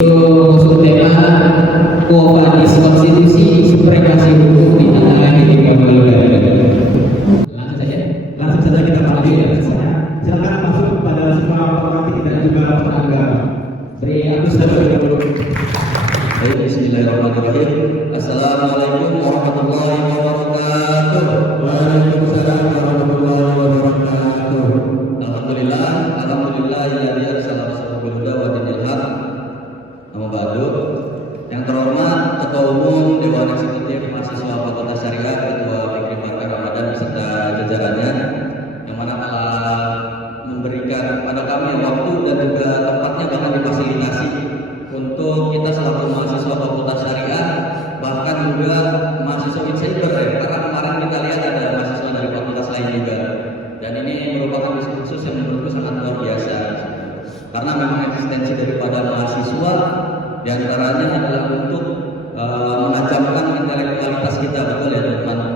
Masuk tema Quo Vadis Konstitusi Supremasi Hukum di Tanah Air di Papua. Langsung saja kita panggil ya. Silakan masuk kepada semua pengamati dan juga penangga. Beri Agus dulu. Baik, bismillahirrahmanirrahim. Assalamualaikum warahmatullahi wabarakatuh. Waalaikumsalam warahmatullahi wabarakatuh. Alhamdulillah alladzi arsala rasulahu bil huda wa dinil haq. Nama ba'du. Yang terhormat Ketua Umum Dewan Eksekutif Mahasiswa Fakultas Syariah, Ketua Fikri Partai Ramadan beserta jajarannya yang mana telah memberikan kepada kami waktu dan juga tempatnya bahkan difasilitasi untuk kita selaku mahasiswa Fakultas Syariah, bahkan juga mahasiswa insider ya, karena kemarin kita lihat ada mahasiswa dari fakultas lain juga, dan ini merupakan diskusi khusus yang menurutku sangat luar biasa karena memang eksistensi daripada mahasiswa diantaranya adalah untuk menajamkan intelektualitas kita, betul ya teman-teman.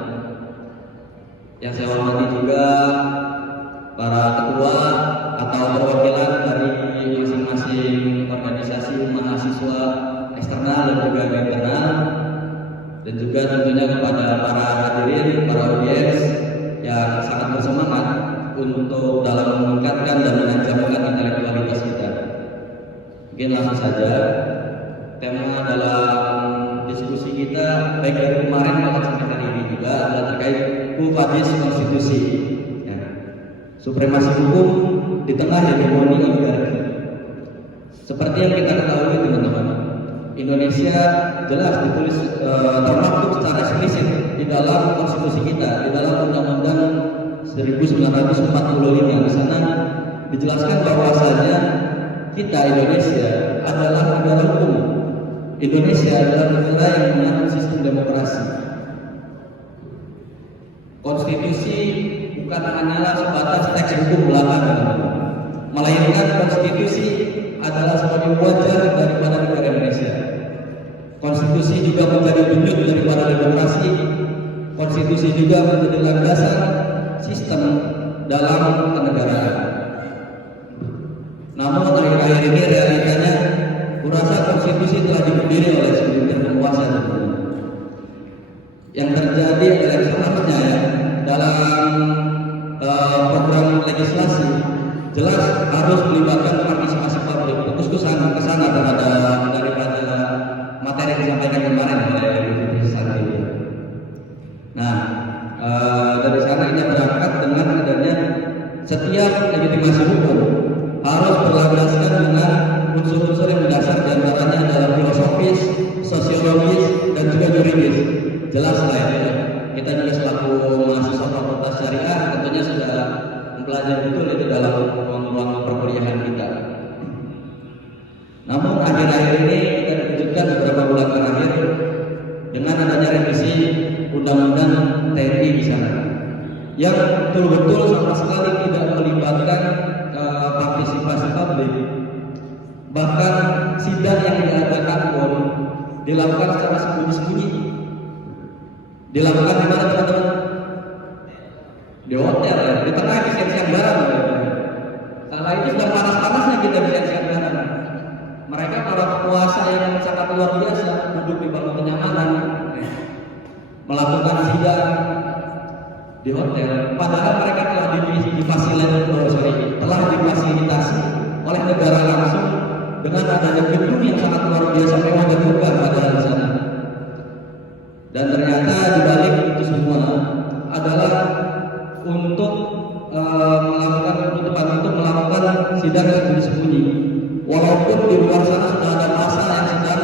Yang saya hormati juga para ketua atau perwakilan dari masing-masing organisasi mahasiswa eksternal dan juga internal, dan juga tentunya kepada para hadirin, para audiens yang sangat bersemangat untuk dalam meningkatkan dan menajamkan intelektualitas kita. Mungkin langsung saja, tema dalam diskusi kita baik dari kemarin maupun sampai hari ini juga adalah terkait Quo Vadis Konstitusi, ya. Supremasi hukum di tengah hegemoni oligarki. Seperti yang kita ketahui teman-teman, Indonesia jelas ditulis termaktub secara eksplisit di dalam konstitusi kita, di dalam Undang-Undang 1945. Di sana dijelaskan bahwasanya kita Indonesia adalah negara hukum. Indonesia adalah negara yang menganut sistem demokrasi. Konstitusi bukan hanyalah sebatas teks hukum belaka, melainkan konstitusi adalah sebagai wajah daripada negara Indonesia. Konstitusi juga menjadi denyut daripada demokrasi. Konstitusi juga menjadi landasan sistem dalam kenegaraan. Namun akhir-akhir ini realitanya, kurasa konstitusi telah diberdiri oleh segelintir penguasa. Yang terjadi adalah seharusnya ya, dalam program legislasi jelas harus melibatkan partisipasi publik. Fokusku ke sana daripada materi yang disampaikan kemarin oleh Ibu Santri. Nah, dari sana kita berangkat dengan adanya setiap legitimasi hukum harus berlandaskan dengan unsur-unsur yang mendasar, diantaranya adalah filosofis, sosiologis, dan juga yuridis. Jelas lah ya, kita juga selaku mahasiswa Fakultas Syariah tentunya sudah mempelajari betul itu dalam ruang perkuliahan kita. Namun akhir-akhir ini kita dikejutkan beberapa bulan terakhir dengan adanya revisi Undang-Undang TNI di sana, yang betul-betul sama sekali tidak melibatkan partisipasi publik. Bahkan sidang yang diadakan pun dilakukan secara sembunyi-sembunyi. Dilakukan di mana teman-teman? Di hotel ya, di tengah siang-siang bareng. Karena itu sudah panas-panasnya kita siang-siang bareng. Mereka para penguasa yang sangat luar biasa duduk di bangku kenyamanan, melakukan sidang di hotel. Padahal mereka telah difasilitasi oleh negara langsung dengan adanya gedung yang sangat luar biasa mewah dan megah pada di sana. Dan ternyata di balik itu semua adalah untuk melakukan sidang sembunyi-sembunyi. Walaupun di luar sana sudah ada massa yang sedang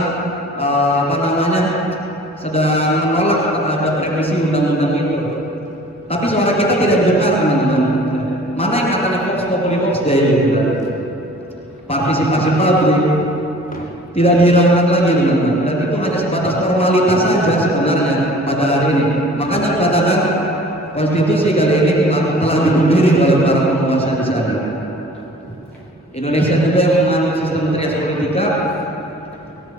sedang menolak terhadap revisi undang-undang itu. Tapi suara kita tidak didengar, teman-teman. Mana yang katanya Vox Populi Vox Dei, partisipasi publik tidak dihilangkan lagi, teman-teman. Dan itu hanya sebatas formalitas saja sebenarnya pada hari ini. Makanya katakan konstitusi kali ini telah diberdiri oleh para penguasa di sana. Indonesia juga yang menganut sistem trias politika,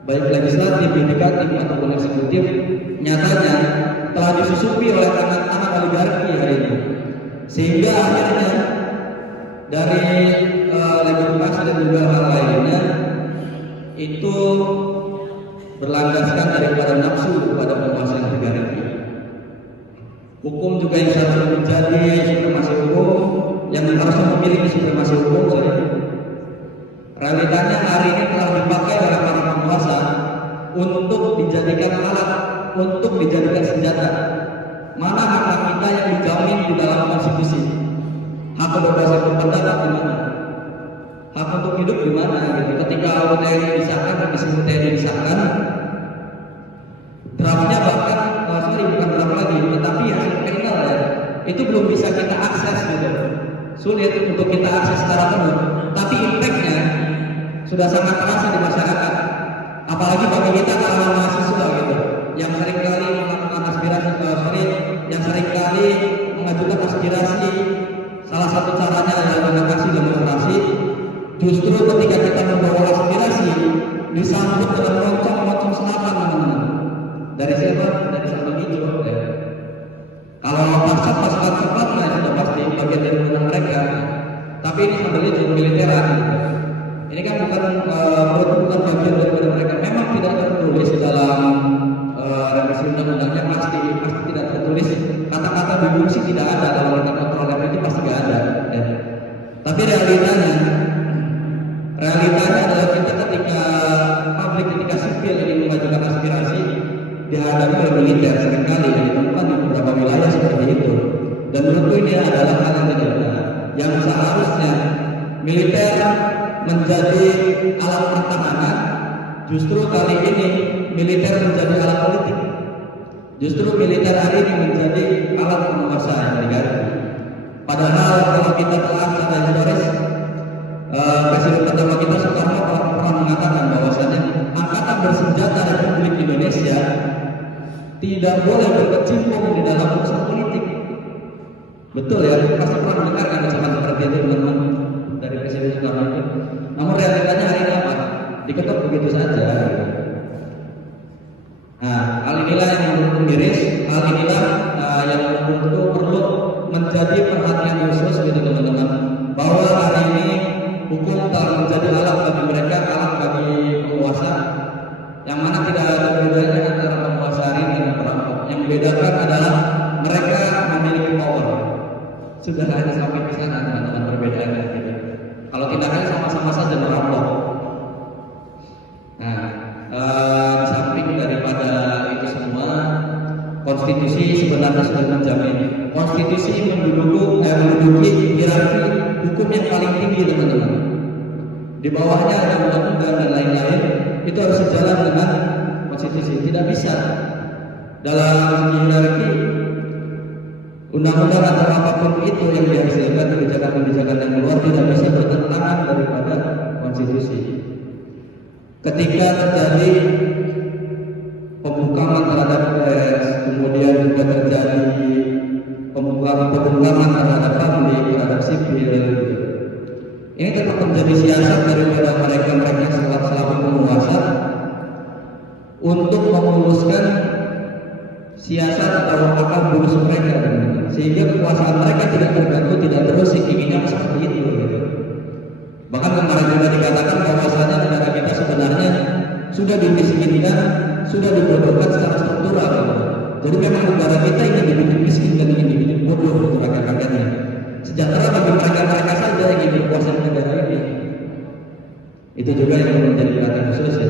baik legislatif, yudikatif ataupun eksekutif, nyatanya telah disusupi oleh anak-anak oligarki hari ini, sehingga akhirnya dari legitimasi dan juga hal lainnya itu berlandaskan daripada nafsu kepada penguasa yang negara. Hukum juga yang seharusnya menjadi supremasi hukum, yang harusnya memiliki supremasi hukum, realitanya hari ini telah dipakai oleh para penguasa untuk dijadikan alat, untuk dijadikan senjata. Mana hak kita yang dijamin di dalam konstitusi? Hak kebebasan berpendapat di mana? Hak untuk hidup di mana? Gitu. Ketika UTN disahkan, meskipun UTN disahkan, draftnya bahkan, bukan draft lagi, tetapi hasil final ya, itu belum bisa kita akses gitu. Sulit untuk kita akses secara penuh. Tapi impactnya sudah sangat terasa di masyarakat. Apalagi bagi kita kalangan mahasiswa gitu, yang seringkali melakukan aspirasi, yang seringkali mengajukan aspirasi. Salah satu caranya adalah dengan aksi demonstrasi. Justru ketika kita membawa aspirasi disambut dengan lonceng-lonceng selatan, teman-teman. Dari siapa? Dari Sabang Hijau. Ya. Kalau pasukan cepat, nah sudah pasti bagian dari undang mereka. Tapi ini sambil itu militeran. Ini kan bukan bagian dari mereka. Memang tidak tertulis dalam revisi undang-undangnya, pasti tidak tertulis. Kata-kata bibungsi tidak ada dalam kita kontrol itu pasti tidak ada. Ya. Tapi realitanya adalah kita ketika publik, ketika sipil ini mengajukan aspirasi dihadapi oleh militer seringkali ditemukan di beberapa wilayah seperti itu. Dan menurutku ini adalah hal yang tidak benar. Yang seharusnya militer menjadi alat pertahanan, justru kali ini militer menjadi alat politik. Justru militer hari ini menjadi alat penguasa negara. Padahal kalau kita telah secara historis, Presiden pertama kita Soekarno pernah mengatakan bahwasanya angkatan bersenjata Republik Indonesia tidak boleh berkecimpung di dalam urusan politik. Betul ya, pasti pernah mendengarkan ucapan seperti itu teman-teman dari Presiden Soekarno itu. Namun realitanya hari ini apa? Diketok begitu saja. Nah, hal inilah yang menurutku miris, hal inilah yang menurutku perlu menjadi perhatian khusus gitu teman-teman. Bahwa hari ini hukum telah menjadi alat bagi mereka, alat bagi penguasa, yang mana tidak ada bedanya antara penguasa hari ini dan perampok. Yang membedakan adalah mereka memiliki power. Sudah hanya sampai di sana teman-teman perbedaannya. Gitu. Kalau tindakannya sama-sama saja merampok. Nah, di samping daripada itu semua, konstitusi sebenarnya sudah menjamin. Konstitusi menduduki hierarki hukum yang paling tinggi teman-teman. Di bawahnya ada undang-undang dan lain-lain, itu harus sejalan dengan konstitusi. Tidak bisa dalam hierarki undang-undang atau apapun itu yang dihasilkan kebijakan-kebijakan yang keluar tidak bisa bertentangan daripada konstitusi. Ketika terjadi pembukaan terhadap pers, kemudian juga terjadi pembukaan terhadap publik, terhadap sipil, ini tetap menjadi siasat daripada mereka yang selaku penguasa untuk memuluskan siasat atau akal bulus mereka, sehingga kekuasaan mereka tidak terbantu, tidak terus inginnya seperti itu. Bahkan kemarin juga dikatakan bahwasanya negara kita sebenarnya sudah dimiskinkan, sudah dibodohkan secara struktural. Jadi memang negara kita ingin dibikin miskin dan ingin dibikin bodoh rakyat-rakyatnya. Sejahtera bagi mereka saja yang ingin berkuasa di negara ini. Itu juga yang menjadi perhatian khusus ya.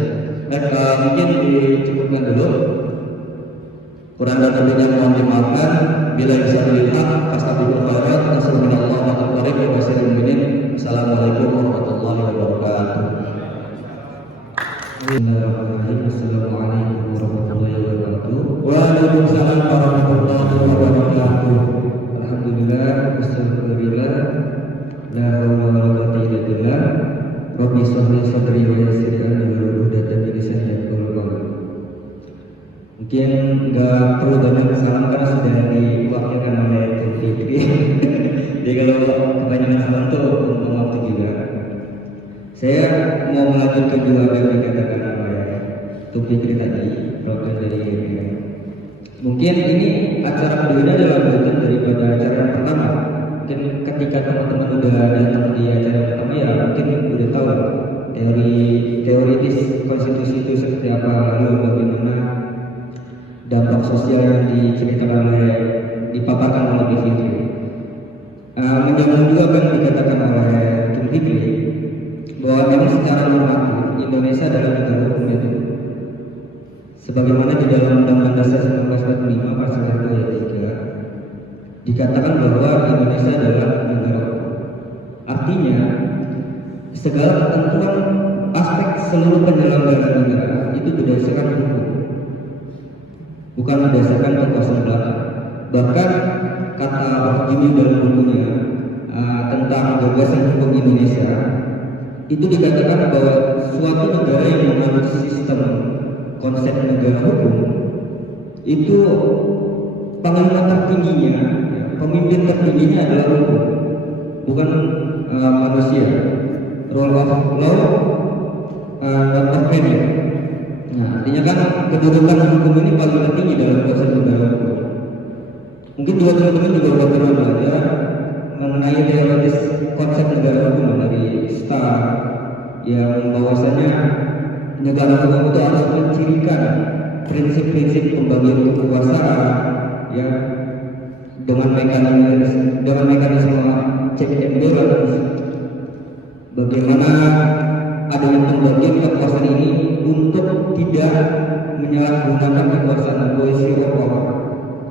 Baik, mungkin dicukupkan dulu. Kurang dan lebihnya mohon dimaafkan. Bila bisa dilihat, astagfirullah khairat. Assalamualaikum warahmatullahi wabarakatuh. Assalamualaikum warahmatullahi wabarakatuh. Bismillahirrahmanirrahim. Assalamualaikum warahmatullahi wabarakatuh. Waalaikumsalam warahmatullahi wabarakatuh. Alhamdulillah, alhamdulillah, la haula wala quwwata illa billah. Rabbi shrah li sadri wa yassir li amri wahlul 'uqdatam min lisani yafqahu qawli. Mungkin nggak perlu banyak salam karena sudah diwakilkan oleh TV. Jadi kalau kebanyakan salam tuh ngomong waktu juga. Saya mau melanjutkan juga apa yang dikatakan oleh Fikri tadi, program dari ya. Mungkin ini acara kedua ini adalah bagian daripada acara yang pertama. Mungkin ketika teman-teman udah datang di acara pertama ya mungkin udah tahu teoritis konstitusi itu seperti apa, lalu bagaimana dampak sosial yang dipaparkan oleh Bivitri. Menyambung juga apa yang dikatakan oleh Kim Fikri, bahwa memang secara normatif Indonesia adalah negara hukum itu, sebagaimana di dalam Undang-Undang Dasar 1945 pasal 1 ayat 3 dikatakan bahwa Indonesia adalah negara hukum. Artinya segala ketentuan aspek seluruh penyelenggaraan negara itu berdasarkan hukum, bukan berdasarkan kekuasaan belaka. Bahkan kata Jimmy dalam bukunya tentang gagasan hukum Indonesia itu dikatakan bahwa suatu negara yang menganut sistem konsep negara hukum itu panglima tertingginya, pemimpin tertingginya adalah hukum, bukan manusia. Rule of law, not of man. Nah, artinya kan kedudukan hukum ini paling tertinggi dalam konsep negara hukum. Mungkin juga teman-teman juga sudah pernah belajar mengenai teoritis konsep negara hukum dari Starr, yang bahwasanya negara hukum itu harus mencirikan prinsip-prinsip pembagian kekuasaan, ya, dengan mekanisme check and balance. Bagaimana adanya pembagian kekuasaan ini untuk tidak menyalahgunakan kekuasaan coercive of power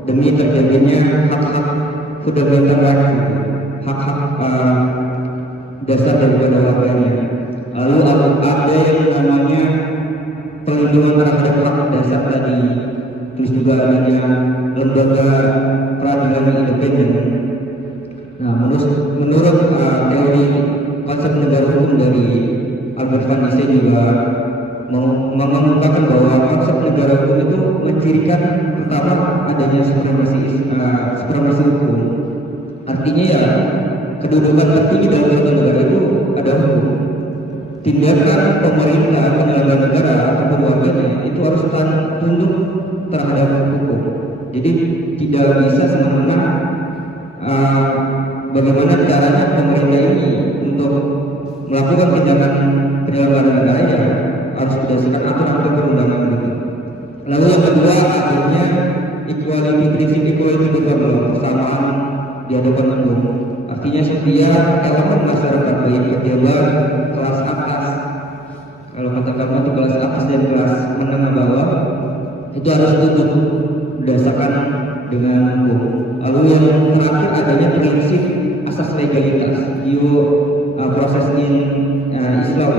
demi terjadinya hak-hak fundamental rights, hak-hak dasar daripada warganya. Lalu ada yang namanya pelindungan terhadap hak dasar tadi, terus juga adanya lembaga peradilan yang independen. Nah, menurut teori konsep negara hukum dari Albert Van Disse juga mengungkapkan bahwa konsep negara hukum itu mencirikan pertama adanya supremasi hukum. Artinya ya kedudukan tertinggi dalam suatu negara itu ada hukum. Tindakan pemerintah penyelenggara negara atau warganya itu harus tunduk terhadap hukum. Jadi tidak bisa semena-mena bagaimana caranya pemerintah ini untuk melakukan tindakan penyelenggaraan negaranya harus berdasarkan aturan perundangan itu. Lalu yang kedua akhirnya equality, prinsip equality juga kesamaan di hadapan hukum. Artinya setiap elemen masyarakat baik pejabat kelas atas, kalau katakan itu kelas atas dan kelas menengah bawah itu harus tunduk berdasarkan dengan hukum. Lalu yang terakhir adanya prinsip asas legalitas, proses in Islam,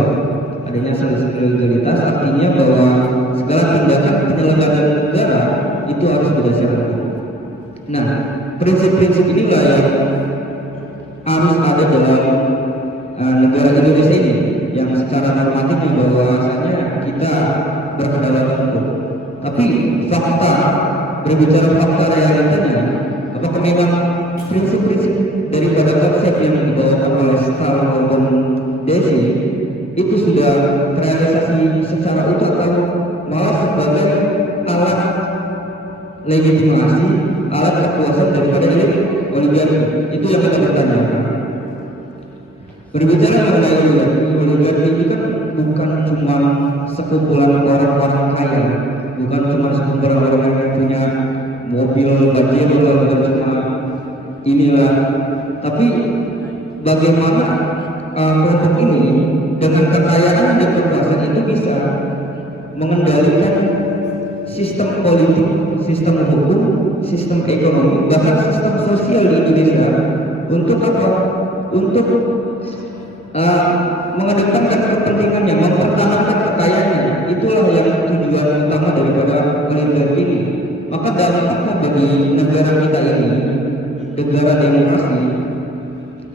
adanya asas legalitas, artinya bahwa segala tindakan penyelenggaraan negara itu harus berdasarkan hukum. Nah, prinsip-prinsip inilah yang harus ada dalam negara Indonesia ini, yang secara normatif bahwasanya kita berkedaulatan hukum. Tapi fakta, berbicara fakta realitanya, apakah memang prinsip-prinsip daripada konsep yang dibawakan oleh Starr maupun Desi itu sudah terrealisasi secara utuh atau malah sebagai alat legitimasi, alat kekuasaan daripada oligarki? Itu yang kita bertanyakan. Berbicara mengenai oligarki itu kan bukan cuma sekumpulan orang-orang kaya, bukan cuma sekumpulan orang yang punya mobil banjir atau cuma inilah, tapi bagaimana kelompok ini dengan kekayaan dan kekuasaan itu bisa mengendalikan sistem politik, sistem hukum, sistem ekonomi, bahkan sistem sosial di Indonesia. Untuk apa? Untuk mengedepankan kepentingannya, mempertahankan kekayaannya. Itulah yang tujuan utama daripada oligarki ini. Maka dampaknya bagi negara kita ini, negara demokrasi,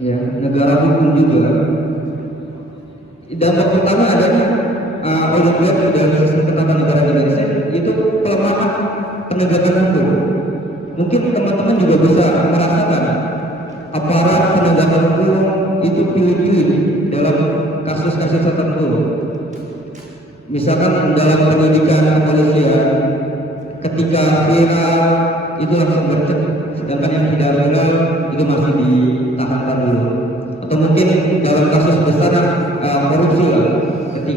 ya, negara hukum juga, dampak pertama adalah oligarki dalam sistem ketatanegaraan Indonesia itu pelemahan penegakan hukum. Mungkin teman-teman juga bisa merasakan aparat penegakan hukum itu pilih-pilih dalam kasus-kasus tertentu. Misalkan dalam pendidikan kepolisian, ketika viral itu langsung bercek, sedangkan yang tidak viral itu masih ditahankan dulu. Atau mungkin dalam kasus besar korupsi,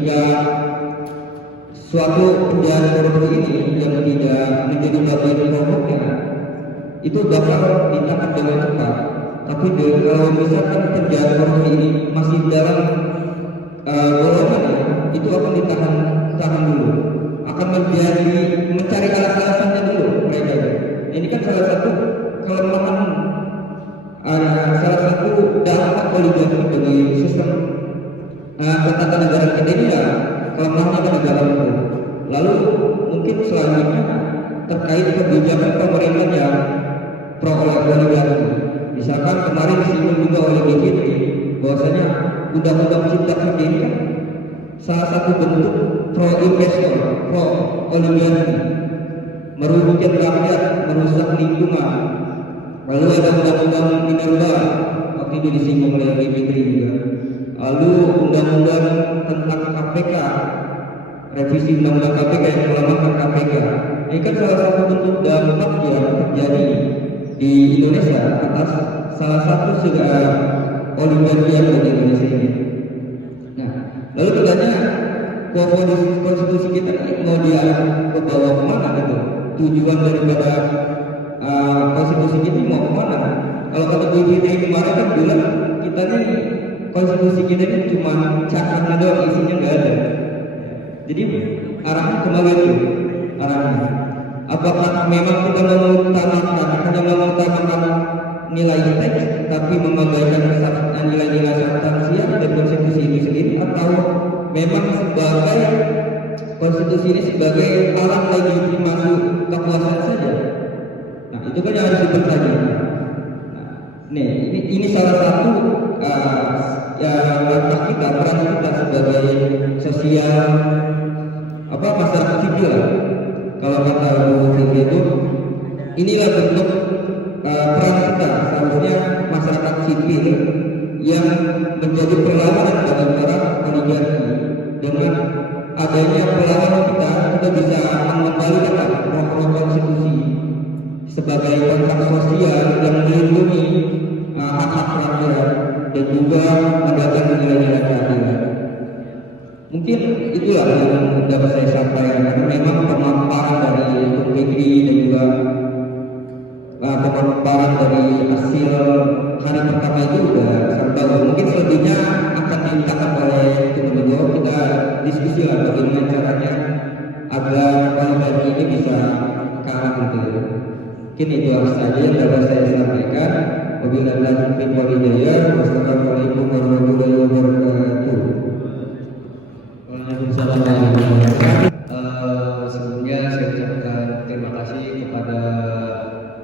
ketika suatu penjahat korupsi ini yang tidak menjadi bagian pokoknya itu bakal ditangkap dengan cepat. Tapi kalau misalkan penjahat korupsi ini masih dalam golongan itu akan ditahan dulu, akan mencari alasan-alasannya dulu mereka. Ini kan salah satu kelemahan, salah satu dampak oligarki bagi sistem ketatanegaraan kita ini ya, kelemahannya kan di dalam itu. Lalu mungkin selanjutnya terkait kebijakan pemerintah yang pro oligarki. Misalkan kemarin disinggung juga oleh BPT bahwasanya undang-undang cipta kerja ini kan salah satu bentuk pro investor, pro oligarki, merugikan rakyat, merusak lingkungan. Lalu ada undang-undang minerba, waktu itu disinggung oleh BPT juga. Lalu undang-undang tentang KPK, revisi undang-undang KPK yang melemahkan KPK. Ini kan salah satu bentuk dampak yang terjadi di Indonesia atas salah satu oligarki yang ada di Indonesia ini. Nah, lalu katanya konstitusi kita ini mau diarah ke bawah kemana gitu? Tujuan daripada konstitusi kita mau kemana? Kalau kata BPT kemarin kan bilang kita nih konstitusi kita ini cuma cakramnya doang, isinya nggak ada. Jadi arahnya kemana itu? Arahnya apakah memang kita hanya mengutamakan nilai teks tapi mengabaikan nilai-nilai substansial dari konstitusi itu sendiri, atau memang sebagai konstitusi ini sebagai alat legitimasi kekuasaan saja? Nah, itu kan yang harus dipertanyakan. Nah, ini salah satu langkah kita, peran kita sebagai sosial masyarakat sipil. Kalau kata Bu Fitri itu, inilah bentuk peran kita seharusnya masyarakat sipil yang menjadi perlawanan bagi para oligarki. Dengan adanya perlawanan kita bisa mengembalikan roh konstitusi sebagai kontrak sosial yang melindungi hak-hak rakyat dan juga menegakkan nilai-nilai keadilan. Mungkin itulah yang dapat saya sampaikan, karena memang pemaparan dari Bung Fikri dan juga pemaparan dari hasil hari pertama itu sudah sangat bagus. Mungkin selebihnya akan dimintakan oleh teman-teman. Kita diskusi lah bagaimana caranya agar oligarki ini bisa kalah gitu. Mungkin itu harus saja yang dapat saya sampaikan. Wabillahi taufiq wal hidayah. Wassalamualaikum warahmatullahi wabarakatuh. Sebelumnya saya ucapkan terima kasih kepada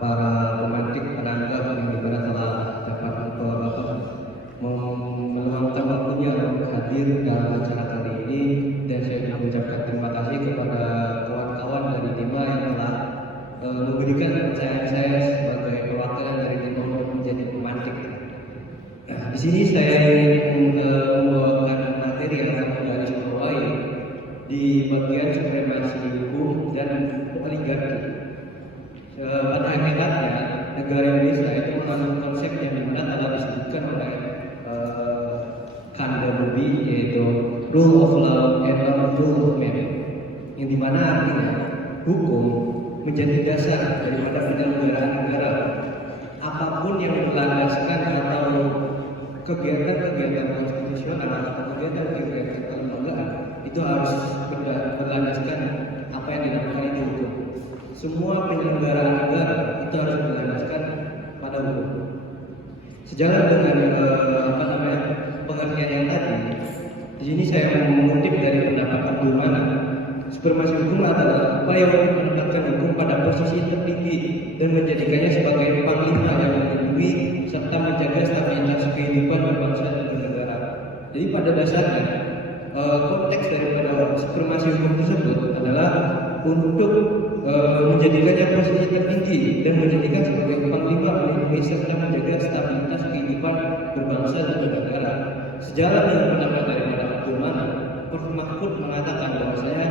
para pemantik penanggap yang dimana telah dapat meluangkan waktunya untuk hadir dalam acara kali ini, dan saya mengucapkan terima kasih kepada kawan-kawan dari Tema yang telah memberikan kepercayaan saya sebagai perwakilan dari Tema untuk menjadi pemantik. Di sini saya membawakan materi yang akan garis bawahi di bagian supremasi hukum dan oligarki. Pada hakikatnya negara Indonesia itu mengandung konsep yang dimana telah disebutkan oleh Kandabudi, yaitu rule of law and rule of man, yang dimana artinya hukum menjadi dasar daripada penyelenggaraan negara. Apapun yang berlandaskan atau kegiatan-kegiatan konstitusional atau kegiatan-kegiatan kelembagaan itu harus berlandaskan apa yang dinamakan itu hukum. Semua penyelenggaraan negara itu harus berlandaskan pada hukum. Sejalan dengan pengertian yang tadi, di sini saya mengutip dari pendapat Abdul Mana. Supremasi hukum adalah upaya untuk menempatkan hukum pada posisi tertinggi dan menjadikannya sebagai panglima yang melindungi serta menjaga stabilitas kehidupan berbangsa dan bernegara. Jadi pada dasarnya konteks daripada supremasi hukum tersebut adalah untuk menjadikannya posisi tertinggi dan menjadikan sebagai panglima melindungi serta menjaga stabilitas kehidupan berbangsa dan bernegara. Sejalan dengan pendapat daripada Abdul Mana, Prof. Mahfud mengatakan bahwasanya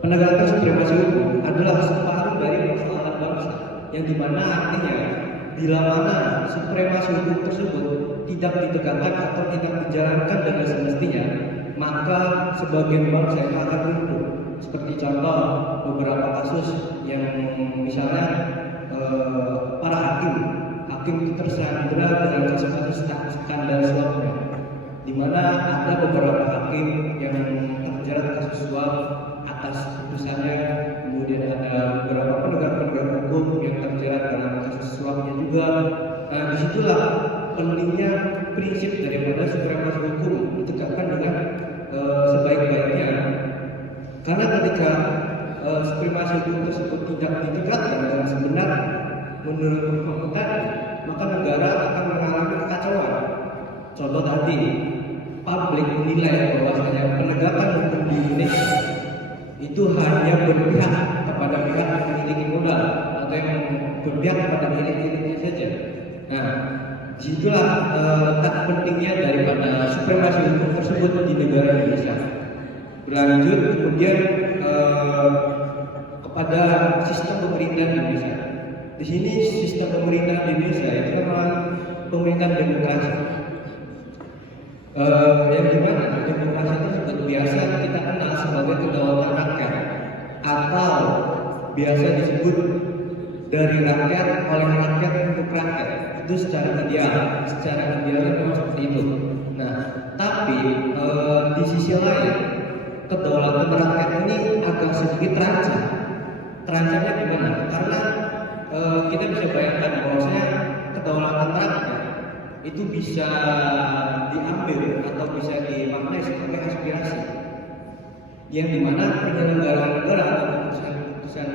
penegakan supremasi hukum adalah separuh dari persoalan bangsa, yang dimana artinya bila mana supremasi hukum tersebut tidak ditegakkan atau tidak dijalankan dengan semestinya, maka sebagian bangsa yang akan runtuh. Seperti contoh beberapa kasus yang misalnya para hakim itu tersandra dengan kasus-kasus skandal suapnya, di mana ada beberapa hakim yang terjerat kasus suap atas putusannya, kemudian ada beberapa penegak hukum yang terjerat dalam kasus suapnya juga. Nah, disitulah pentingnya prinsip daripada supremasi hukum ditegakkan dengan sebaik-baiknya. Karena ketika supremasi hukum tersebut tidak ditegakkan dengan sebenarnya menurut hukum tadi, maka negara akan mengalami kekacauan. Contoh tadi, publik menilai bahwasanya penegakan hukum di Indonesia itu hanya berpihak kepada pihak yang memiliki modal atau yang berpihak kepada elit-elitnya saja. Nah, disitulah letak pentingnya daripada supremasi hukum tersebut di negara Indonesia. Berlanjut kemudian kepada sistem pemerintahan Indonesia. Di sini sistem pemerintahan Indonesia itu memang pemerintahan demokrasi. Yang dimana demokrasi tersebut biasa kita kenal sebagai kedaulatan rakyat atau biasa disebut dari rakyat oleh rakyat untuk rakyat. Itu secara ideal memang seperti itu. Nah, tapi di sisi lain kedaulatan rakyat ini agak sedikit terancam. Terancamnya di mana? Karena kita bisa bayangkan bahwasanya kedaulatan rakyat itu bisa diambil atau bisa dimaknai sebagai aspirasi, yang dimana penyelenggaraan negara atau keputusan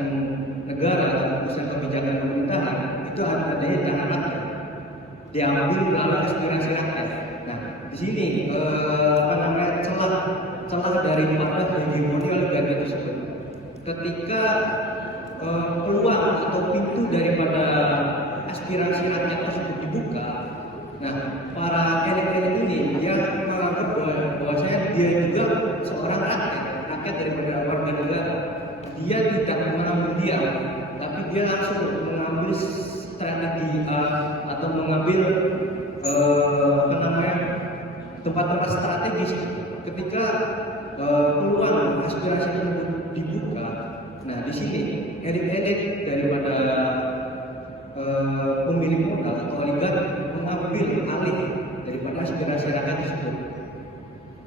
negara atau keputusan kebijakan pemerintahan itu harus adanya di tangan rakyat, diambil melalui aspirasi rakyat. Nah, di sini celah dari makna hegemoni oligarki tersebut. Ketika peluang atau pintu daripada aspirasi rakyat tersebut dibuka, nah para elit-elit ini dia menganggap bahwasanya dia juga seorang rakyat daripada warga negara. Dia tidak mengambil dia, tapi dia langsung mengambil strategi atau mengambil tempat-tempat strategis ketika peluang aspirasi tersebut dibuka. Nah, di sini elit-elit daripada pemilik modal atau oligarki mengambil alih daripada aspirasi rakyat tersebut.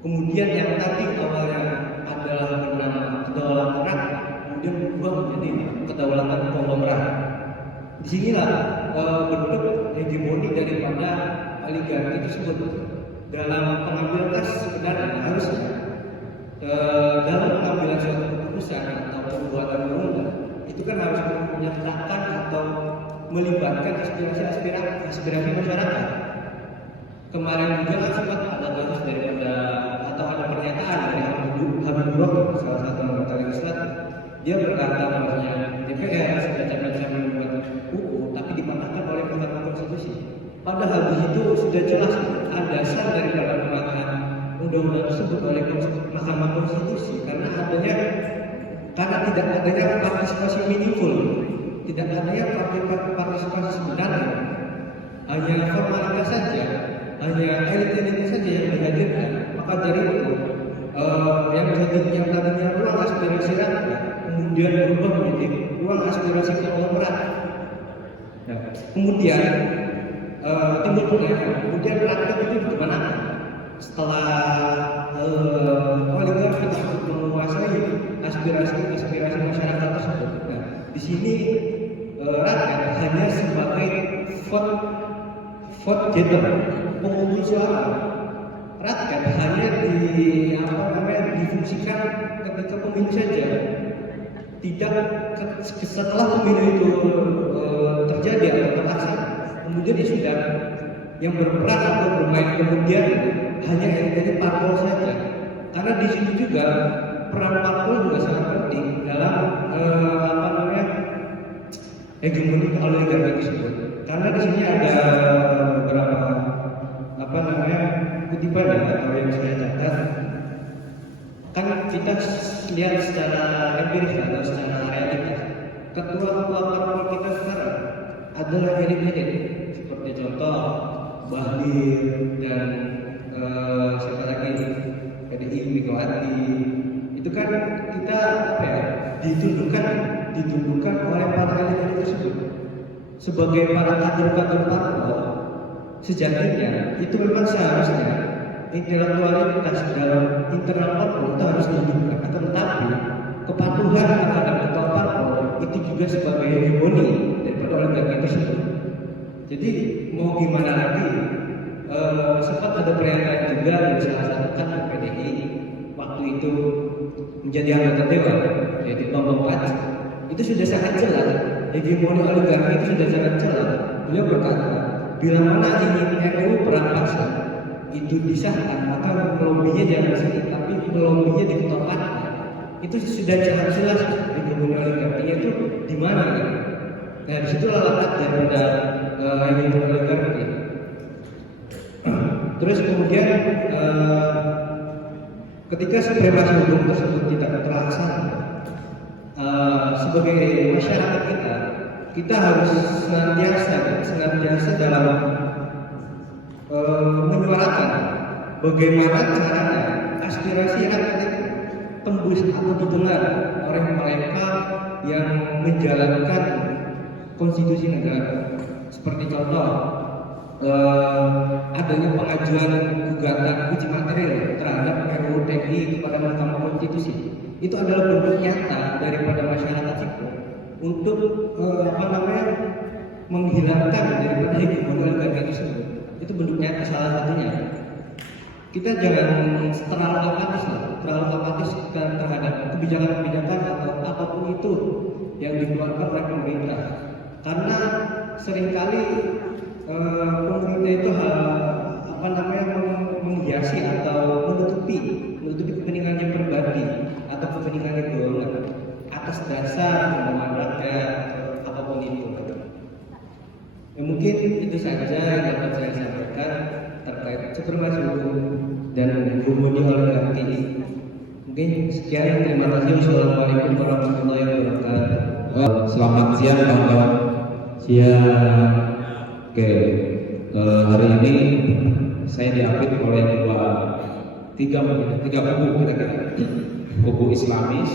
Kemudian yang tadi awalnya adalah bernama kedaulatan rakyat, kemudian berubah menjadi kedaulatan konglomerat. Disinilah bentuk hegemoni daripada oligarki tersebut. Dalam pengambilan tes sebenarnya harusnya dalam pengambilan suatu keputusan atau pembuatan undang-undang itu kan harus menyertakan atau melibatkan aspirasi masyarakat. Kemarin juga sempat ada kasus daripada atau ada pernyataan dari Habibur, salah satu anggota legislatif. Dia berkata bahwasanya DPR sudah capek-capek membuat UU tapi dipatahkan oleh Mahkamah Konstitusi. Padahal di situ sudah jelas dasar daripada pematahan undang-undang tersebut oleh Mahkamah Konstitusi karena tidak adanya partisipasi meaningful, tidak adanya partisipasi sebenarnya, hanya formalitas saja, hanya elit-elit saja yang dihadirkan. Maka dari itu yang tadinya ruang aspirasi rakyat kemudian berubah menjadi ruang aspirasi konglomerat. Nah, kemudian timbul pertanyaan, kemudian rakyat itu bagaimana setelah oligarki tersebut menguasai aspirasi masyarakat tersebut. Nah, di sini rakyat hanya sebagai vote getter, pengumpul suara. Rakyat hanya difungsikan ketika pemilu saja. Tidak setelah pemilu itu terjadi atau terlaksana, kemudian ya sudah yang berperan atau bermain kemudian hanya elit parpol saja. Karena di sini juga peran parpol juga sangat penting dalam hegemoni oligarki tersebut. Karena di sini ada beberapa kutipan atau yang saya catat. Kan kita lihat secara empiris atau secara realitas, ketua-ketua parpol kita sekarang adalah elit-elit. Seperti contoh Bahlil dan siapa lagi PDI Megawati, itu kan kita apa ya, ditundukkan oleh para elit tersebut sebagai para kader-kader parpol. Sejatinya itu memang seharusnya intelektualitas dalam internal parpol itu harus ditunjukkan, tetapi kepatuhan terhadap ketua parpol itu juga sebagai hegemoni daripada oligarki tersebut. Jadi mau gimana lagi? Sempat ada pernyataan juga dari salah satu kader PDI waktu itu menjadi anggota dewan, yaitu Bambang Pacul. Itu sudah sangat jelas, hegemoni oligarki itu sudah sangat jelas. Beliau berkata, bila mana ingin RUU perampasan itu disahkan, maka melobinya jangan di sini, tapi melobinya di ketua partai. Itu sudah jelas hegemoni oligarkinya itu di mana kan? Nah, disitulah letak daripada hegemoni oligarki. Terus kemudian ketika supremasi hukum tersebut tidak terlaksana, sebagai masyarakat kita harus senantiasa dalam menyuarakan bagaimana caranya aspirasi rakyat itu tembus atau didengar oleh mereka yang menjalankan konstitusi negara. Seperti contoh adanya pengajuan gugatan uji material terhadap RUU TKI kepada Mahkamah Konstitusi. Itu adalah bentuk nyata daripada masyarakat sipil untuk menghilangkan daripada hegemoni oligarki tersebut. Itu bentuk nyata salah satunya. Kita jangan terlalu apatis terhadap kebijakan-kebijakan atau apapun itu yang dikeluarkan oleh pemerintah, karena seringkali pemerintah itu menghiasi atau menutupi kepentingannya pribadi atau kepentingannya golongan atas dasar kepentingan rakyat atau apapun itu. Ya, mungkin itu saja yang dapat saya sampaikan terkait supremasi hukum dan hegemoni oligarki ini. Mungkin sekian, terima kasih. Wassalamualaikum warahmatullahi wabarakatuh. Selamat siang kawan-kawan. Siang. Oke, hari ini saya diapit oleh tiga kubu kira-kira, kubu Islamis,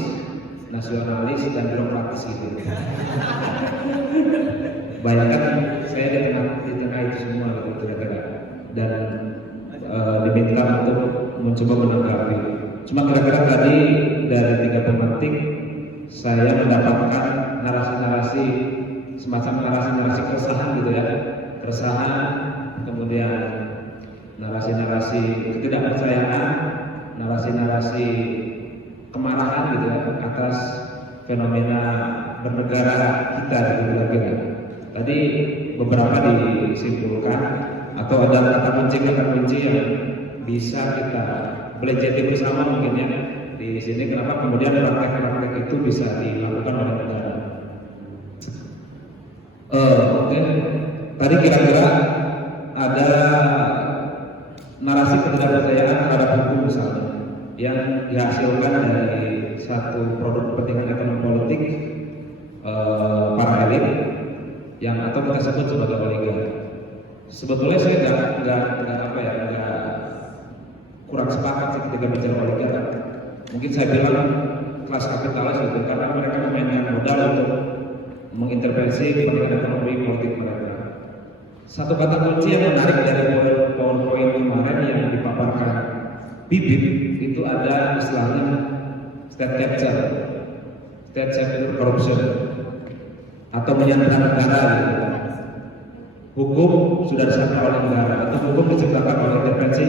nasionalis, dan birokratis gitu. Bayangkan saya di tengah itu semua gitu kira-kira, dan diminta untuk mencoba menanggapi. Cuma kira-kira tadi dari tiga pemantik saya mendapatkan narasi-narasi semacam narasi-narasi keresahan gitu ya, keresahan, kemudian narasi-narasi ketidakpercayaan, narasi-narasi kemarahan gitu ya atas fenomena bernegara kita gitu kira-kira. Tadi beberapa disimpulkan atau ada kata kunci yang bisa kita belajari bersama mungkin ya di sini, kenapa kemudian praktek-praktek itu bisa dilakukan oleh negara. Oke. Tadi kira-kira ada narasi ketidakpercayaan terhadap hukum misalnya yang dihasilkan dari satu produk kepentingan ekonomi politik para elit yang atau kita sebut sebagai oligarki. Sebetulnya saya nggak kurang sepakat sih ketika bicara oligarki. Mungkin saya bilang kelas kapitalis gitu, karena mereka memainkan modal untuk mengintervensi kepentingan ekonomi politik mereka. Satu kata kunci yang menarik dari PowerPoint kemarin yang dipaparkan Bibit itu ada istilahnya state capture corruption atau menyandera negara gitu. Hukum sudah disahkan oleh negara atau hukum diciptakan oleh intervensi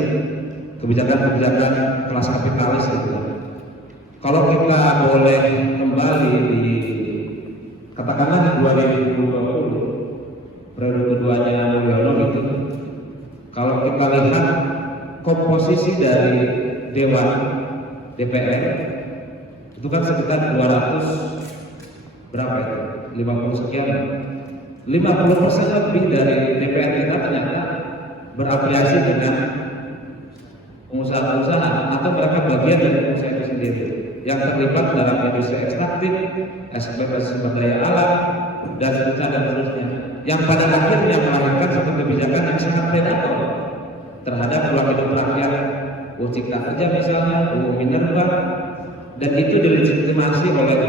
kebijakan-kebijakan kelas kapitalis gitu. Kalau kita boleh kembali di katakanlah di 2020 periode keduanya Mulyono gitu, kalau kita lihat komposisi dari Dewan DPR itu kan sekitar 200 berapa itu? 50 sekian. 50% lebih dari DPR kita ternyata berafiliasi dengan pengusaha-pengusaha atau mereka bagian dari pengusaha itu sendiri yang terlibat dalam industri ekstraktif, eksploitasi sumber daya alam, dan seterusnya, yang pada akhirnya melahirkan satu kebijakan yang sangat predator terhadap ruang hidup rakyat, UU Cipta Kerja misalnya, UU Minerba, dan itu dilegitimasi oleh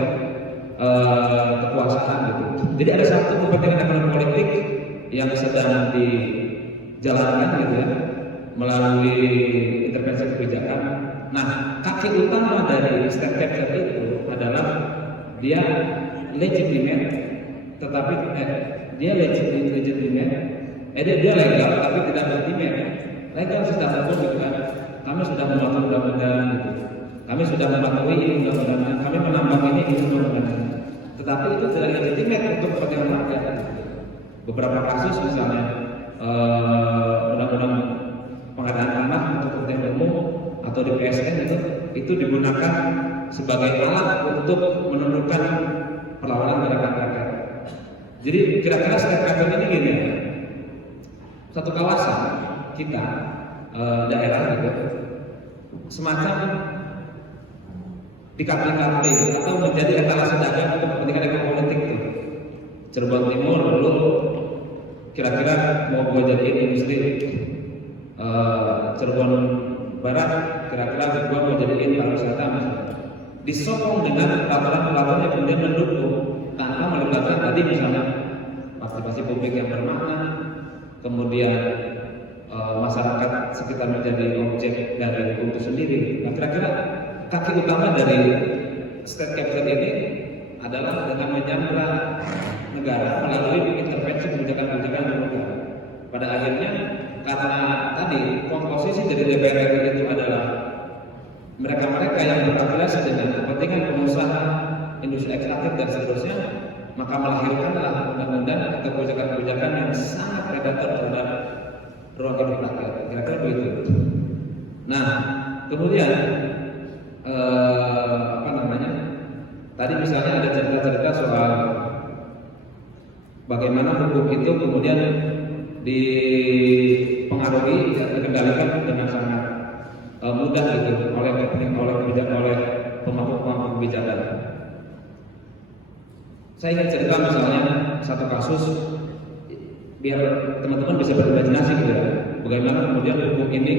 kekuasaan gitu. Jadi ada satu kepentingan ekonomi politik yang sedang dijalankan gitu ya melalui intervensi kebijakan. Nah, kaki utama dari state capture itu adalah dia legitimate, tetapi dia legal tapi tidak legitimate. Legal sudah betul gitu kan. Kami sudah mematuhi undang-undang gitu. Kami sudah mematuhi ini undang-undang. Kami menambah ini undang-undang. Tetapi itu tidak legitimate untuk kepentingan rakyat. Beberapa kasus misalnya undang-undang pengadaan tanah untuk kepentingan umum atau di PSN itu digunakan sebagai alat untuk menentukan perlawanan gerakan rakyat. Jadi kira-kira state capture ini gini ya, satu kawasan kita daerah gitu semacam dikapling-kapling atau menjadi etalase dagang untuk kepentingan ekonomi politik itu. Cirebon Timur dulu kira-kira mau gue jadiin industri, Cirebon Barat kira-kira gue mau jadiin pariwisata misalnya. Disokong dengan peraturan-peraturan yang kemudian mendukung tanpa melibatkan tadi misalnya partisipasi publik yang bermakna, kemudian masyarakat sekitar menjadi objek dari hukum itu sendiri. Nah, kira-kira kaki utama dari state capture ini adalah dengan menyandra negara melalui intervensi kebijakan-kebijakan negara. Pada akhirnya karena tadi komposisi dari DPR RI itu adalah mereka-mereka yang berafiliasi dengan kepentingan pengusaha, industri ekstraktif dan seterusnya, maka melahirkanlah undang-undang atau kebijakan-kebijakan yang sangat predator terhadap ruang hidup rakyat. Kira-kira begitu. Nah, kemudian tadi misalnya ada cerita-cerita soal bagaimana hukum itu kemudian dipengaruhi dan dikendalikan dengan sangat mudah gitu oleh pemangku kebijakan. Saya ingin cerita misalnya satu kasus biar teman-teman bisa berimajinasi gitu ya, bagaimana kemudian hukum ini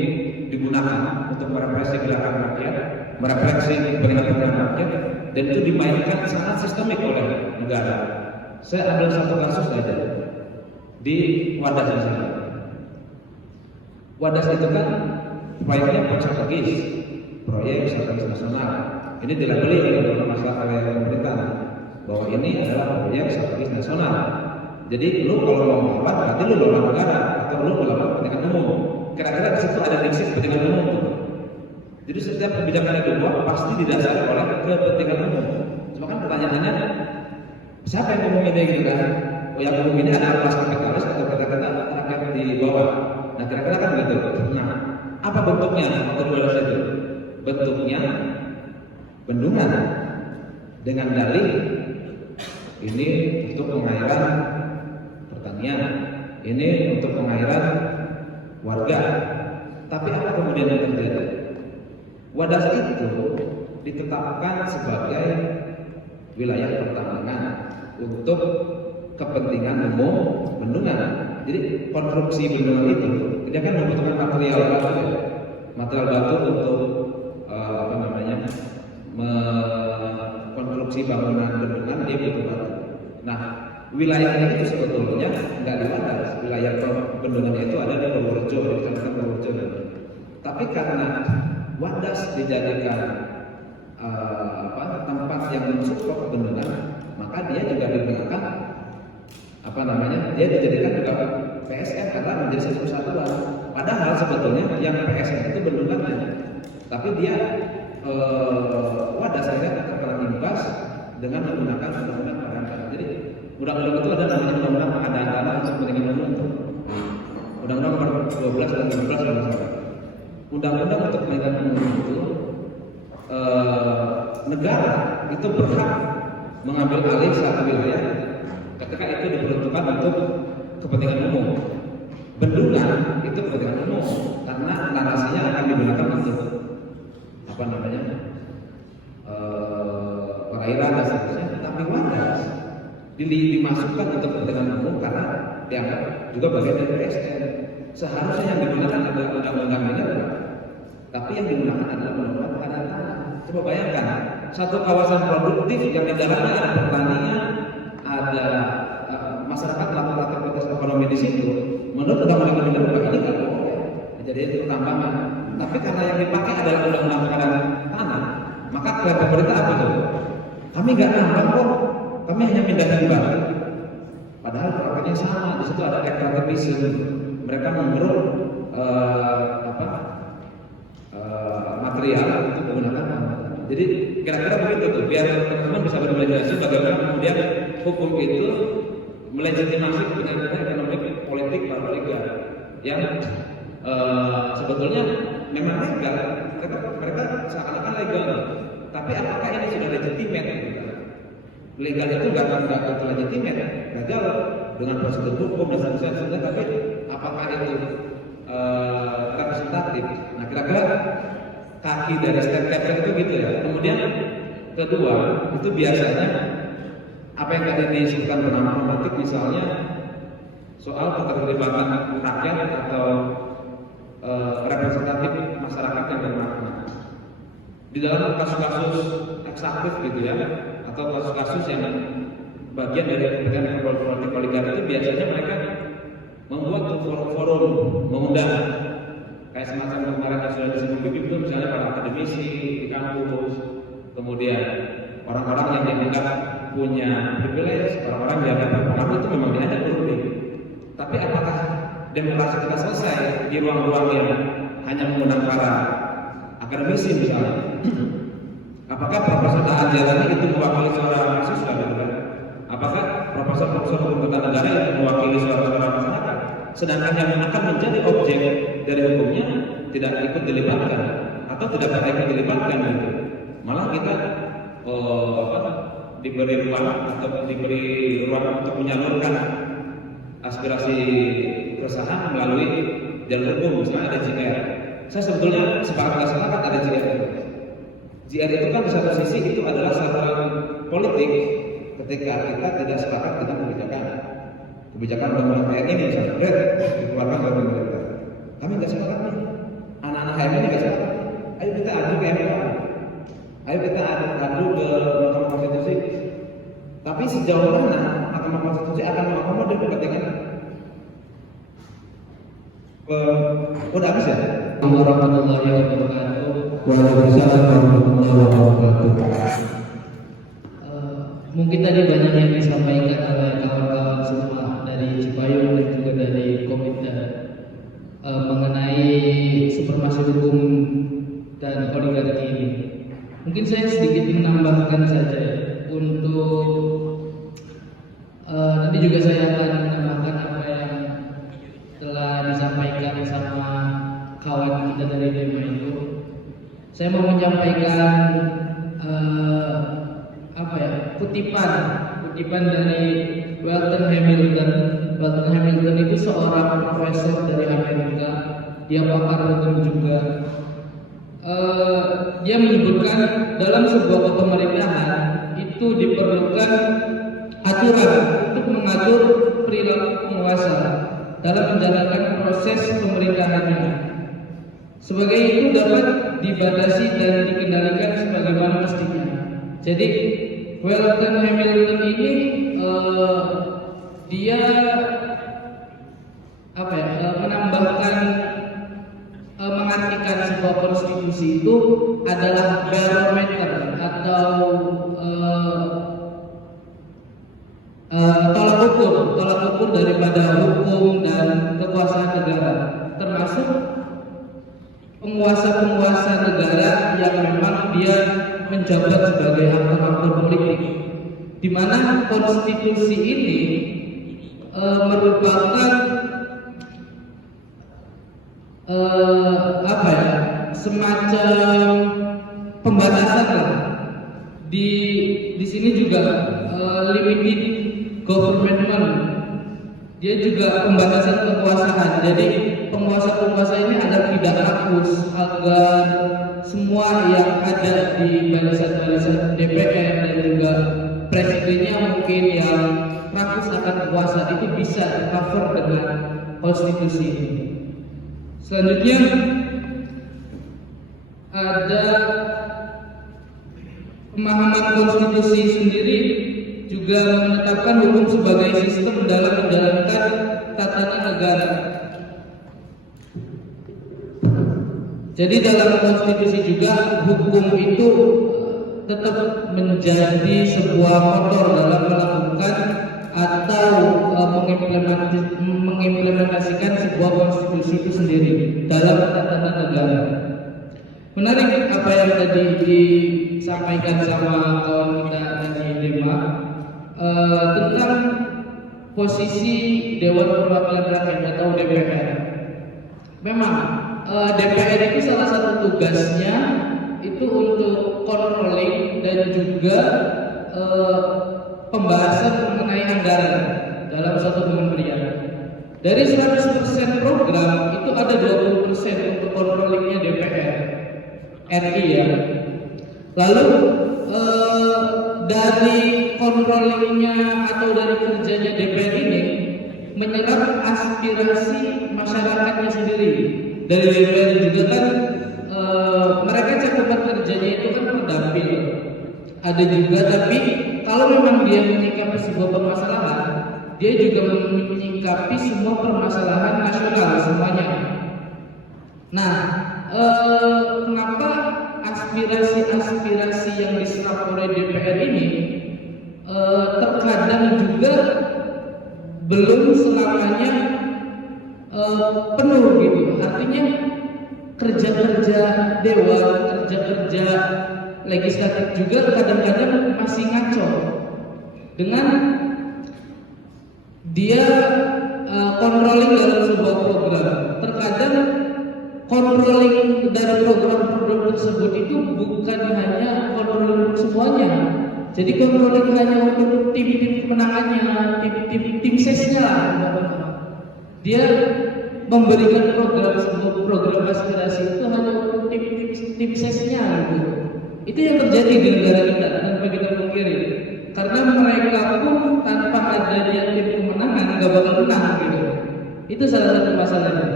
digunakan untuk merepresi gerakan rakyat, merepresi kepentingan rakyat, dan itu dimainkan sangat sistemik oleh negara. Saya ambil satu kasus saja di Wadas misalnya. Wadas itu kan proyeknya strategis, proyek strategis nasional. Ini dilabeli oleh masalah oleh pemerintah bahwa ini adalah proyek strategis nasional. Jadi lu kalau mau melawan, berarti lu melawan negara atau lu melawan kepentingan umum. Kira-kira di situ ada diksi kepentingan umum. Jadi setiap kebijakan yang dibuat pasti didasari oleh kepentingan umum. Cuma kan pertanyaannya, siapa yang ngomong ini gitu kan? Oh yang ngomong ini adalah kelas kapitalis atau kata-kata rakyat di bawah. Nah kira-kira kan gitu. Nah, apa bentuknya kedua itu? Bentuknya bendungan dengan dalih ini untuk pengairan pertanian, ini untuk pengairan warga. Tapi apa kemudian yang terjadi? Wadas itu ditetapkan sebagai wilayah pertambangan untuk kepentingan umum bendungan. Jadi konstruksi bendungan itu dia kan membutuhkan material batu ya. Material batu untuk konstruksi bangunan bendungan dia butuh batu. Nah, wilayahnya itu sebetulnya nggak di Wadas. Wilayah bendungannya itu ada di Purworejo, di Kecamatan Purworejo. Tapi karena Wadas dijadikan tempat yang mensupport bendungan, maka dia juga digunakan dia dijadikan juga PSN karena menjadi satu kesatuan. Padahal sebetulnya yang PSN itu bendungannya, tapi dia Wadas akhirnya terkena imbas dengan menggunakan undang-undang pengadaan tanah. Jadi undang-undang itu ada namanya undang-undang pengadaan tanah untuk kepentingan umum. Undang-undang nomor 12 dan 15 kalau salah. Undang-undang untuk kepentingan umum itu negara itu berhak mengambil alih satu wilayah ketika itu diperuntukkan untuk kepentingan umum. Bendungan itu kepentingan umum karena narasinya akan digunakan untuk perairan dan seterusnya. Tapi Wadas dimasukkan untuk kepentingan umum karena dianggap juga bagian dari PSN. seharusnya yang digunakan adalah undang-undang minerba, tapi yang digunakan adalah undang-undang pengadaan tanah. Coba bayangkan, satu kawasan produktif yang di dalamnya ada pertanian, ada masyarakat melakukan aktivitas ekonomi di situ. Menurut undang-undang minerba ini nggak boleh jadi itu pertambangan. Tapi karena yang dipakai adalah undang-undang pengadaan tanah, maka kata pemerintah apa tuh? Kami nggak nambang kok, kami hanya pindahin batu. Padahal prakteknya sama, di situ ada ekstrategisme. Mereka mengeruk material untuk menggunakan tanah. Jadi kira-kira begitu tuh, biar teman-teman bisa bermediasi bagaimana kemudian hukum itu melegitimasi kepentingan ekonomi politik para oligark yang sebetulnya memang legal, mereka seakan-akan legal, tapi apakah ini sudah legitimate? Legal itu nggak legitimate, gagal dengan prosedur hukum dan sebagainya, tapi apakah itu representatif? Nah, kira-kira kaki dari state capital itu gitu ya. Kemudian kedua, itu biasanya apa yang tadi disebutkan bernama pemantik, misalnya soal keterlibatan rakyat atau representatif masyarakat yang bermakna di dalam kasus-kasus eksaktif gitu ya, atau kasus-kasus yang bagian dari kepentingan politik oligarki itu biasanya mereka membuat forum-forum, mengundang kayak semacam kemarin yang sudah disebut itu misalnya para akademisi di kampus, kemudian orang-orang yang dianggap punya privilege, orang-orang yang dianggap berpengaruh itu memang diajak berunding. Tapi apakah demokrasi kita selesai di ruang-ruang yang hanya mengundang para akademisi misalnya? Apakah Profesor Taan Jalani itu mewakili suara mahasiswa gitu kan? Apakah Profesor Hukum Tata Negara itu mewakili suara-suara masyarakat? Sedangkan yang akan menjadi objek dari hukumnya tidak ikut dilibatkan atau tidak pernah ikut dilibatkan gitu. Malah kita diberi ruang atau diberi ruang untuk menyalurkan aspirasi keresahan melalui jalur hukum, misalnya ada JR. Saya sebetulnya sepakat ada JR. JR itu kan di satu sisi itu adalah saluran politik ketika kita tidak sepakat dengan kebijakan undang-undang TNI ini misalnya, dikeluarkan oleh pemerintah. Kami nggak sepakat nih, anak-anak HM ini nggak sepakat. Ayo kita adu ke MK, ayo kita adu ke Mahkamah Konstitusi. Tapi sejauh mana Mahkamah Konstitusi akan mengakomodir kepentingan? Udah habis ya? Warahmatullahi wabarakatuh. Waalaikumsalam warahmatullahi wabarakatuh. Mungkin tadi banyak yang disampaikan oleh kawan-kawan semua dari Cipayung dan juga dari Komite mengenai supremasi hukum dan oligarki ini. Mungkin saya sedikit menambahkan saja untuk nanti juga saya akan menambahkan apa yang telah disampaikan sama kawan kita dari DEMA itu. Saya mau menyampaikan kutipan dari Walter Hamilton. Walter Hamilton itu seorang profesor dari Amerika, dia pakar hukum juga. Dia menyebutkan dalam sebuah pemerintahan itu diperlukan aturan untuk mengatur perilaku penguasa dalam menjalankan proses pemerintahannya. Sebagai itu dapat dibatasi dan dikendalikan sebagaimana mestinya. Jadi Walter Hamilton ini dia menambahkan mengartikan sebuah konstitusi itu adalah barometer atau tolak ukur daripada hukum dan kekuasaan negara, termasuk penguasa negara yang memang dia menjabat sebagai aktor politik, di mana konstitusi ini merupakan semacam pembatasan lah. Di sini juga limited government, dia juga pembatasan kekuasaan. Jadi penguasa ini agar tidak rakus, agar semua yang ada di barisan-barisan DPR dan juga presidennya mungkin yang rakus akan kuasa itu bisa cover dengan konstitusi ini. Selanjutnya ada pemahaman konstitusi sendiri juga menetapkan hukum sebagai sistem dalam menjalankan tatanan negara. Jadi dalam konstitusi juga hukum itu tetap menjadi sebuah motor dalam melakukan atau mengimplementasikan sebuah konstitusi itu sendiri dalam tatanan negara. Menarik apa yang tadi disampaikan sama kawan kita Haji Dema tentang posisi Dewan Perwakilan Rakyat atau DPR. Memang DPR itu salah satu tugasnya itu untuk controlling dan juga pembahasan mengenai anggaran dalam suatu kementerian. Dari 100% program itu ada 20% untuk controllingnya DPR RI ya. Lalu dari controllingnya atau dari kerjanya DPR ini menyerap aspirasi masyarakatnya sendiri. Dari DPR juga kan mereka cakupan kerjanya itu kan pendamping. Ada juga, tapi kalau memang dia menyikapi sebuah permasalahan, dia juga menyikapi semua permasalahan nasional semuanya. Nah, kenapa aspirasi-aspirasi yang diserap oleh DPR ini terkadang juga belum selamanya penuh gitu. Artinya kerja-kerja dewan, kerja-kerja legislatif juga kadang-kadang masih ngaco dengan dia controlling dalam sebuah program. Terkadang controlling dari program-program tersebut itu bukan hanya controlling semuanya. Jadi controlling hanya untuk tim-tim kemenangannya, tim sesnya lah. Dia memberikan sebuah program aspirasi itu hanya untuk tim sesnya gitu. Itu yang terjadi di negara kita tanpa kita pungkiri. Karena mereka pun tanpa adanya tim kemenangan nggak bakal menang gitu. Itu salah satu masalahnya.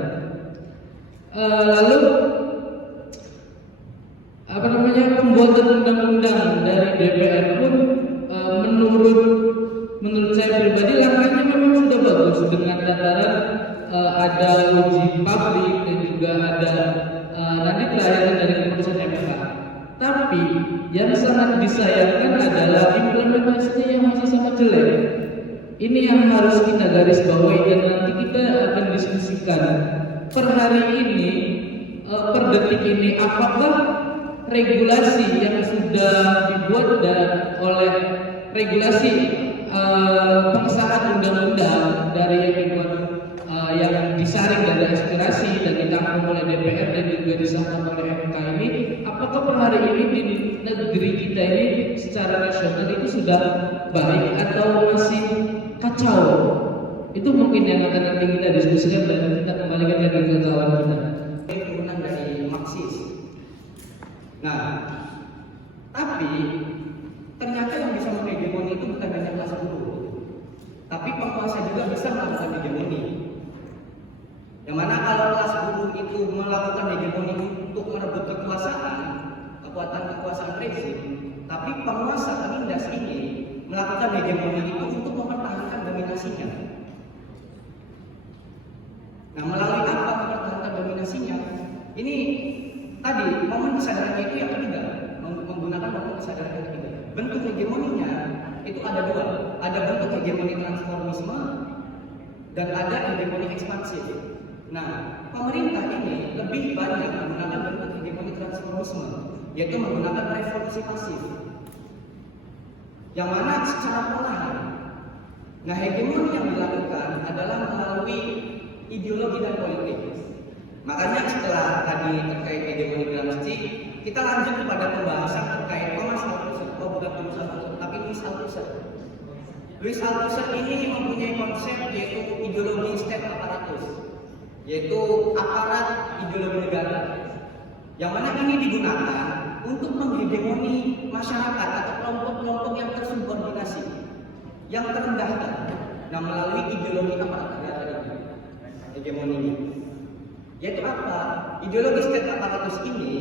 Lalu pembuatan undang-undang dari DPR pun menurut saya pribadi langkahnya memang sudah bagus dengan tataran ada uji publik dan juga ada nanti terakhir dari keputusan MK. Tapi yang sangat disayangkan adalah implementasinya yang masih sangat jelek. Ini yang harus kita garis bawahi dan nanti kita akan diskusikan per hari ini, per detik ini, apakah regulasi yang sudah dibuat oleh regulasi pengesahan undang-undang dari yang dibuat yang disaring dari aspirasi dan ditanggung oleh DPR dan juga disahkan oleh MK ini, apakah per hari ini di negeri kita ini secara nasional itu sudah baik atau masih kacau? Itu mungkin yang akan nanti kita diskusikan dan kita kembalikan lagi ke kawan kita. Turunan dari Marxis. Nah, tapi ternyata yang bisa menghegemoni itu bukan hanya kelas buruh, tapi penguasa juga bisa melakukan hegemoni. Yang mana kalau kelas buruh itu melakukan hegemoni untuk merebut kekuatan kekuasaan rezim, tapi penguasa penindas ini melakukan hegemoni itu untuk mempertahankan dominasinya. Nah, melalui apa mempertahankan dominasinya? Ini tadi momen kesadarannya itu yang ketiga, menggunakan momen kesadaran yang ketiga. Bentuk hegemoninya itu ada dua, ada bentuk hegemoni transformisme dan ada hegemoni ekspansif. Nah, pemerintah ini lebih banyak menggunakan bentuk hegemoni transformisme, yaitu menggunakan revolusi pasif, yang mana secara perlahan. Nah, hegemoni yang dilakukan adalah melalui ideologi dan politik. Makanya setelah tadi terkait hegemoni dinasti, kita lanjut kepada pembahasan terkait Thomas Althusser, bukan Thomas Althusser, tapi Louis Althusser. Louis Althusser ini mempunyai konsep yaitu ideologi state apparatus, yaitu aparat ideologi negara, yang mana ini digunakan untuk menghegemoni masyarakat atau kelompok-kelompok yang tersubordinasi, yang terendahkan. Nah, melalui ideologi aparat negara ini, hegemoni ini. Yaitu apa? Ideologi state apparatus ini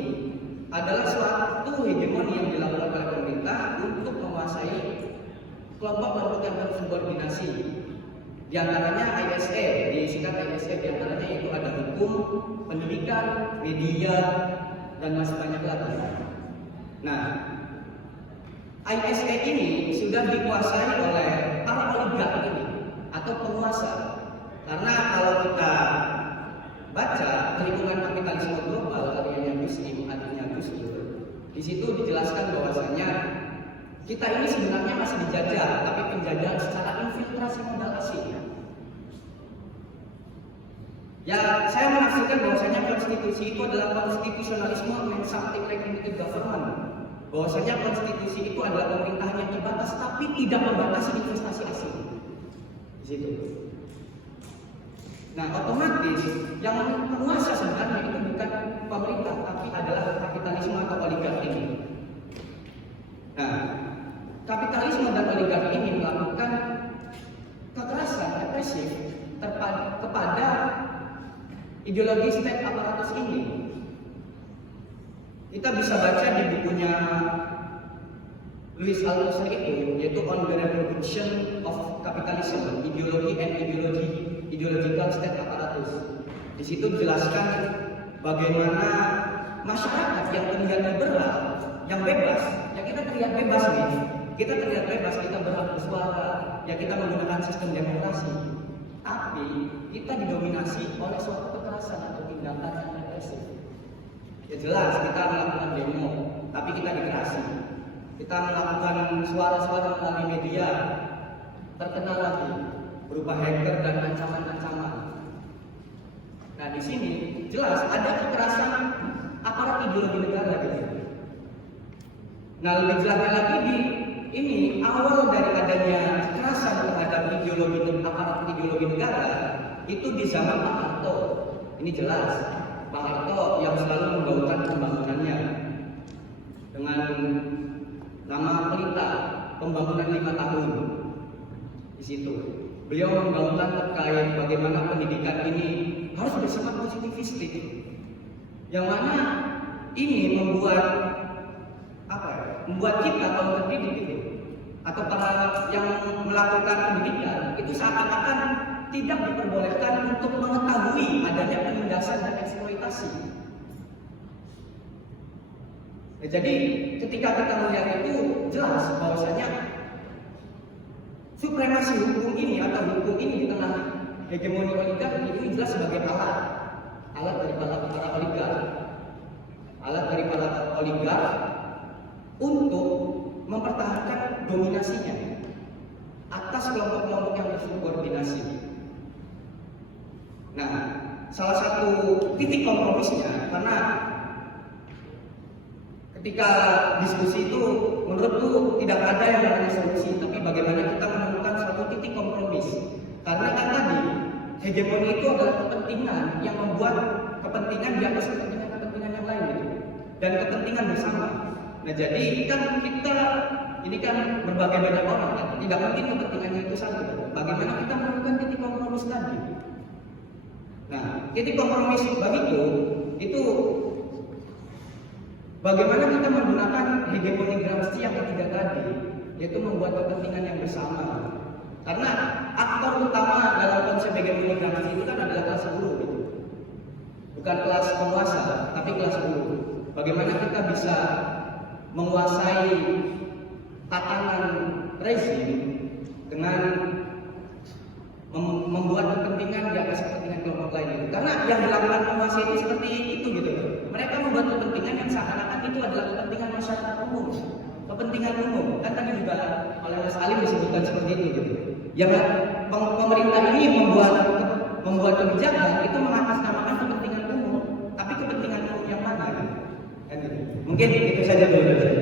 adalah suatu hegemoni yang dilakukan oleh pemerintah untuk menguasai kelompok-kelompok yang bersubordinasi. Di antaranya ISE, disingkat ISE, di antaranya itu ada hukum, pendidikan, media, dan masih banyak lagi. Nah, ISE ini sudah dikuasai oleh para oligark ini atau penguasa. Karena kalau kita baca perhitungan kapitalisme global karyanya Gus Dur, di situ dijelaskan bahwasanya kita ini sebenarnya masih dijajah, tapi penjajahan secara infiltrasi modal asing. Ya, saya menafsirkan bahwasanya konstitusi itu adalah konstitusionalisme yang something like limited government. Bahwasanya konstitusi itu adalah pemerintahan yang terbatas, tapi tidak membatasi investasi asing. Di situ. Nah, otomatis yang penguasa sebenarnya itu bukan pemerintah, tapi adalah kapitalisme atau oligarki ini. Nah, kapitalisme dan oligarki ini melakukan kekerasan represif kepada ideologi state apparatus ini. Kita bisa baca di bukunya Louis Althusser itu, yaitu On the Reproduction of Capitalism, Ideology and Ideological State Apparatus. Di situ dijelaskan bagaimana masyarakat yang terlihat liberal, yang bebas, ya kita terlihat bebas nih, kita terlihat bebas, kita berhak bersuara, ya kita menggunakan sistem demokrasi. Tapi kita didominasi oleh suatu kekerasan atau tindakan yang represif. Ya jelas kita melakukan demo, tapi kita dikerasi. Kita melakukan suara-suara melalui media, terkenal lagi berupa hacker dan ancaman-ancaman. Nah di sini jelas ada kekerasan aparat ideologi negara gitu. Nah lebih jelasnya lagi di ini awal dari adanya kekerasan terhadap aparat ideologi negara itu di zaman Pak Harto. Ini jelas Pak Harto yang selalu menggaungkan pembangunannya dengan nama pelita pembangunan 5 tahun. Di situ beliau menggaungkan terkait bagaimana pendidikan ini harus bersifat positivistik, yang mana ini membuat membuat kita kaum terdidik itu atau para yang melakukan pendidikan itu seakan-akan tidak diperbolehkan untuk mengetahui adanya penindasan dan eksploitasi. Nah, jadi ketika kita melihat itu jelas bahwasanya supremasi hukum ini atau hukum ini di tengah hegemoni oligarki itu jelas sebagai alat dari para oligark untuk mempertahankan dominasinya atas kelompok-kelompok yang bersubordinasi. Nah, salah satu titik kompromisnya karena ketika diskusi itu menurutku tidak ada yang namanya solusi, tapi bagaimana kita menemukan suatu titik kompromis. Karena kan tadi hegemoni itu adalah kepentingan yang membuat kepentingan di atas kepentingan yang lain gitu. Dan kepentingan bersama. Nah jadi kan kita ini kan berbagai banyak orang kan, tidak mungkin kepentingannya itu satu. Bagaimana kita menemukan titik kompromis tadi? Nah titik kompromis begitu itu bagaimana kita menggunakan hegemoni Gramsci yang ketiga tadi, yaitu membuat kepentingan yang bersama. Karena aktor utama dalam konsep hegemoni Gramsci itu kan adalah kelas buruh, gitu. Bukan kelas penguasa, tapi kelas buruh. Bagaimana kita bisa menguasai tatanan rezim dengan membuat kepentingan di atas kepentingan kelompok lain. Karena yang dilakukan penguasa itu seperti itu gitu. Mereka membuat kepentingan yang seakan-akan itu adalah kepentingan masyarakat umum, kepentingan umum. Kan tadi juga oleh Mas Alim disebutkan seperti itu gitu. Yang pemerintah ini membuat kebijakan itu mengatasnamakan kepentingan umum, tapi kepentingan umum yang mana? Kan gitu. Mungkin itu saja dulu.